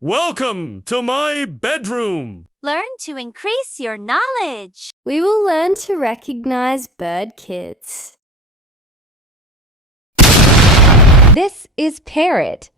Welcome to my bedroom. Learn to increase your knowledge. We will learn to recognize bird kids. This is parrot.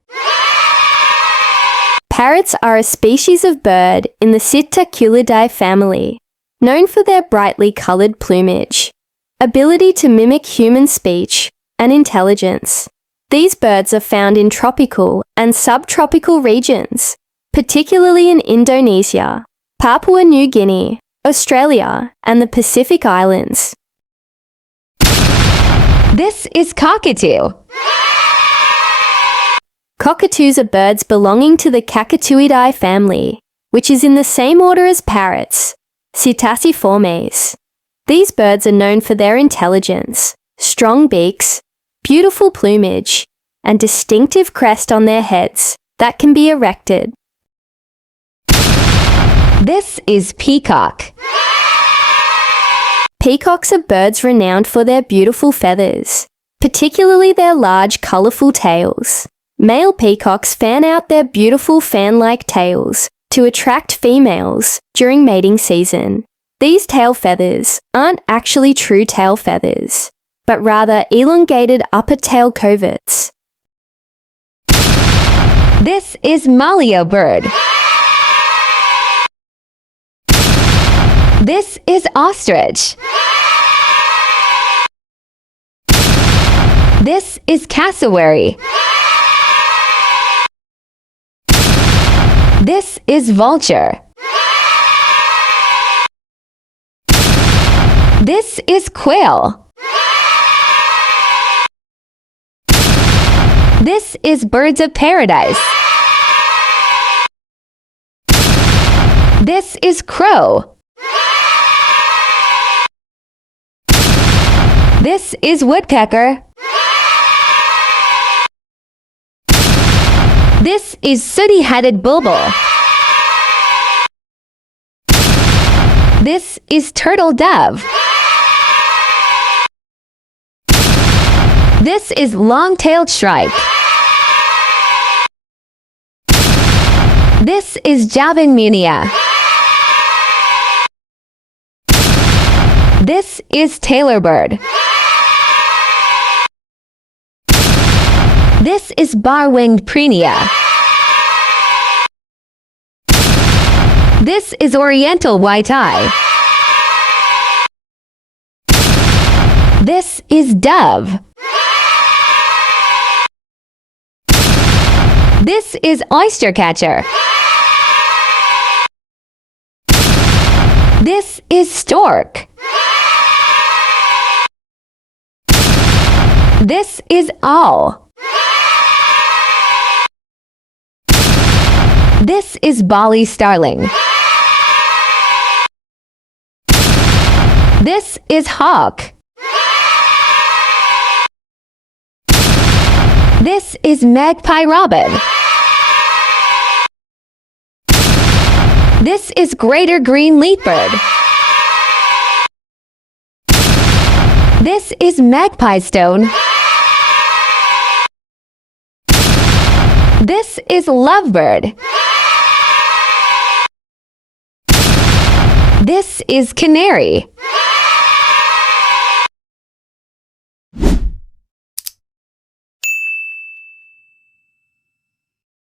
Parrots are a species of bird in the Psittaculidae family, known for their brightly colored plumage, ability to mimic human speech, and intelligence. These birds are found in tropical and subtropical regions, particularly in Indonesia, Papua New Guinea, Australia, and the Pacific Islands. This is cockatoo. Cockatoos are birds belonging to the Cacatuidae family, which is in the same order as parrots, Psittaciformes. These birds are known for their intelligence, strong beaks, beautiful plumage, and distinctive crest on their heads that can be erected. This is peacock. Peacocks are birds renowned for their beautiful feathers, particularly their large, colorful tails. Male peacocks fan out their beautiful fan-like tails to attract females during mating season. These tail feathers aren't actually true tail feathers, but rather elongated upper tail coverts. This is maleo bird. This is ostrich. This is cassowary. This is vulture. This is quail. This is birds of paradise. This is crow. This is woodpecker. This is sooty-headed bulbul. This is turtle dove. This is long-tailed shrike. This is Javanmunia. This is tailor bird. This is bar-winged prenia. This is oriental white-eye. This is dove. This is oyster catcher. This is stork. This is owl. This is Bali starling. This is hawk. This is magpie robin. This is greater green leafbird. This is magpie stone. This is lovebird. This is canary.